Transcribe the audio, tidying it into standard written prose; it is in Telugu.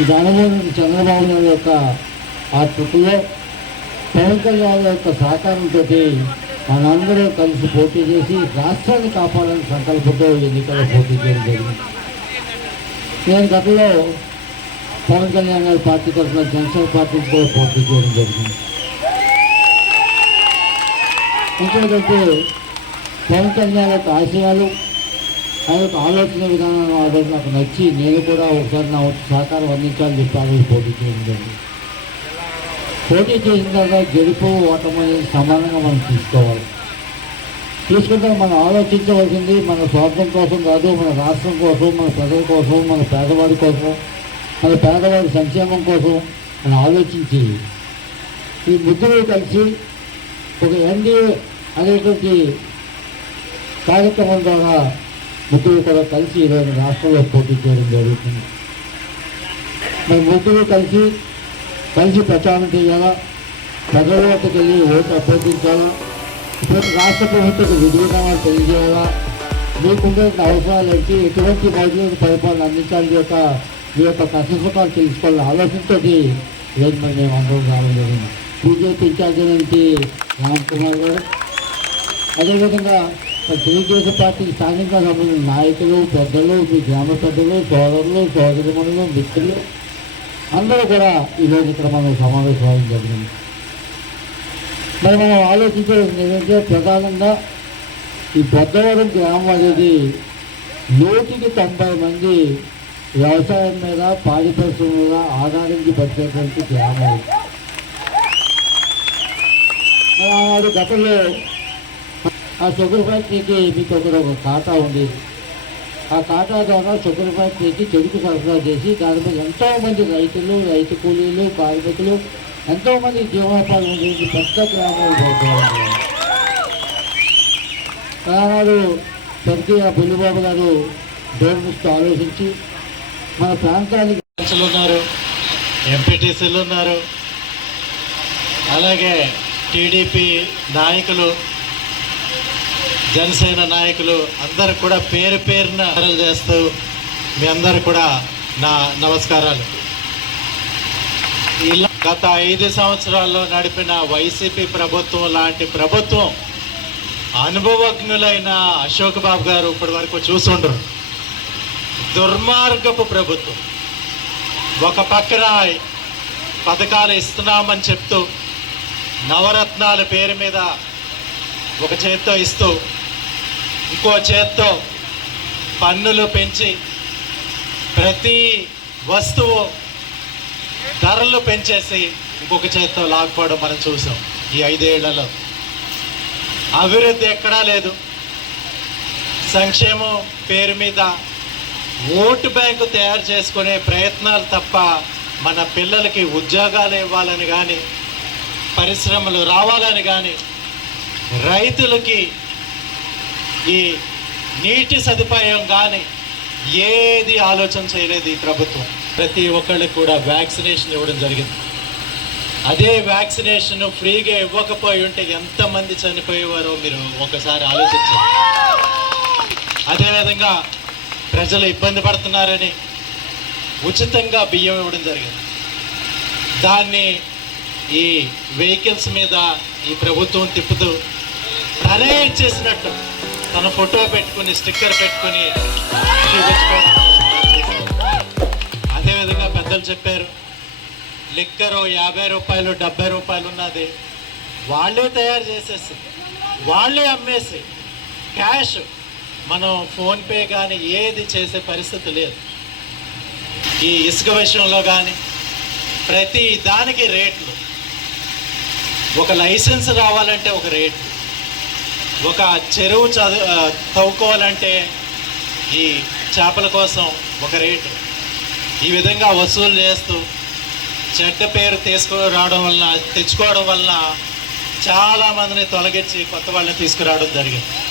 ఇది అనుభవం చంద్రబాబు నాయుడు యొక్క ఆత్మలో పవన్ కళ్యాణ్ యొక్క సహకారంతో మనందరూ కలిసి పోటీ చేసి రాష్ట్రాన్ని కాపాడాలని సంకల్పంతో ఎన్నికల్లో పోటీ చేయడం జరిగింది. నేను గతంలో పవన్ కళ్యాణ్ గారి పార్టీ తరఫున జనసేన పార్టీతో పోటీ చేయడం జరిగింది. ఎందుకంటే పవన్ కళ్యాణ్ యొక్క ఆశయాలు ఆయన యొక్క ఆలోచన విధానం ఆధారం నాకు నచ్చి నేను కూడా ఒకసారి నా సహకారం అందించాలని చెప్పి పోటీ చేయడం జరిగింది. పోటీ చేసిన తర్వాత గెలుపు ఓటమి సమానంగా మనం తీసుకోవాలి. తీసుకుంటే మనం ఆలోచించవలసింది మన స్వార్థం కోసం కాదు, మన రాష్ట్రం కోసం, మన ప్రజల కోసం, మన పేదవాడి కోసం, మన పేదవాడి సంక్షేమం కోసం మనం ఆలోచించి ఈ ముగ్గురు కలిసి ఒక ఎన్డీఏ అనేటువంటి కార్యక్రమం ద్వారా ముగ్గురు కూడా కలిసి ఈరోజు రాష్ట్రంలో పోటీ చేయడం జరుగుతుంది. మరి ముగ్గురు కలిసి ప్రచారం చేయాలా, ప్రజల్లోకి వెళ్ళి ఓటు అభ్యర్థించాలా, ఇప్పుడు రాష్ట్ర ప్రభుత్వకు విధి విధానాలు తెలియజేయాలా, మీకుండే అవసరాలు ఏంటి, ఎటువంటి మౌలిక పరిపాలన అందించాలి యొక్క మీ యొక్క కష్టసుఖాలు తెలుసుకోవాలని ఆలోచనతో ఈరోజు మరి మేము అందరం రావడం. బీజేపీ ఇన్ఛార్జ్ ఏంటి రామ్ కుమార్ గారు, అదేవిధంగా తెలుగుదేశం పార్టీకి స్థానికంగా సంబంధించిన నాయకులు, పెద్దలు, మీ గ్రామ పెద్దలు, సోదరులు, సోదరిమణులు, మిత్రులు అందరూ కూడా ఈరోజు ఇక్కడ మనం సమావేశం అవ్వడం జరిగింది. మరి మనం ఆలోచించేది ఏంటంటే ప్రధానంగా ఈ బొద్దవరం గ్రామం అనేది 190 మంది వ్యవసాయం మీద, పాడి పరిశ్రమ మీద ఆధారించి బతికేటువంటి గ్రామం. ఆనాడు గతంలో ఆ షుగర్ ఫ్యాక్టరీకి మీకు ఒక ఖాతా ఉండేది. ఆ ఖాతా ద్వారా షుగర్ ఫ్యాక్టరీకి చెరుకు సరఫరా చేసి దాని మీద ఎంతోమంది రైతులు, రైతు కూలీలు, కార్మికులు, ఎంతోమంది జీవనోపాధి ఉండేది పెద్ద గ్రామాలు. ఆనాడు స్వర్గీయ బుల్లిబాబు గారు దూరదృష్టి ఆలోచించి మన ప్రాంతానికి ఉన్నారు, ఎంపీటీసీలు ఉన్నారు, అలాగే టీడీపీ నాయకులు, జనసేన నాయకులు అందరూ కూడా పేరు పేరున చేస్తూ మీ అందరూ కూడా నా నమస్కారాలు. ఇలా గత 5 సంవత్సరాల్లో నడిపిన వైసీపీ ప్రభుత్వం లాంటి ప్రభుత్వం అనుభవజ్ఞులైన అశోక్ బాబు గారు ఇప్పటి వరకు చూసుండ్రు. దుర్మార్గపు ప్రభుత్వం. ఒక పక్కన పథకాలు ఇస్తున్నామని చెప్తూ నవరత్నాల పేరు మీద ఒక చేత్తో ఇస్తూ ఇంకో చేత్తో పన్నులు పెంచి ప్రతి వస్తువు ధరలు పెంచేసి ఇంకొక చేత్తో లాక్కోవడం మనం చూసాం ఈ 5 ఏళ్లలో. అభివృద్ధి ఎక్కడా లేదు. సంక్షేమం పేరు మీద ఓటు బ్యాంకు తయారు చేసుకునే ప్రయత్నాలు తప్ప మన పిల్లలకి ఉద్యోగాలు ఇవ్వాలని కానీ, పరిశ్రమలు రావాలని కానీ, రైతులకి ఈ నీటి సదుపాయం కానీ ఏది ఆలోచన చేయలేదు ఈ ప్రభుత్వం. ప్రతి ఒక్కళ్ళకి కూడా వ్యాక్సినేషన్ ఇవ్వడం జరిగింది. అదే వ్యాక్సినేషన్ ఫ్రీగా ఇవ్వకపోయి ఉంటే ఎంతమంది చనిపోయేవారో మీరు ఒకసారి ఆలోచించండి. అదేవిధంగా ప్రజలు ఇబ్బంది పడుతున్నారని ఉచితంగా బియ్యం ఇవ్వడం జరిగింది. దాన్ని ఈ వెహికల్స్ మీద ఈ ప్రభుత్వం తిప్పుతూ తనే చేసినట్టు తన ఫోటో పెట్టుకుని, స్టిక్కర్ పెట్టుకుని చూపించుకోవడం. అదేవిధంగా పెద్దలు చెప్పారు, లిక్కరు 50 రూపాయలు 70 రూపాయలు ఉన్నది వాళ్ళే తయారు చేసేసి వాళ్ళే అమ్మేసి క్యాష్ మనం ఫోన్పే కానీ ఏది చేసే పరిస్థితి లేదు. ఈ ఇసుక విషయంలో కానీ ప్రతి దానికి రేట్లు. ఒక లైసెన్స్ రావాలంటే ఒక రేటు, ఒక చెరువు తవ్వుకోవాలంటే ఈ చేపల కోసం ఒక రేటు. ఈ విధంగా వసూలు చేస్తూ చెడ్డ పేరు తెచ్చుకోవడం వలన చాలామందిని తొలగించి కొత్త వాళ్ళని తీసుకురావడం జరిగింది.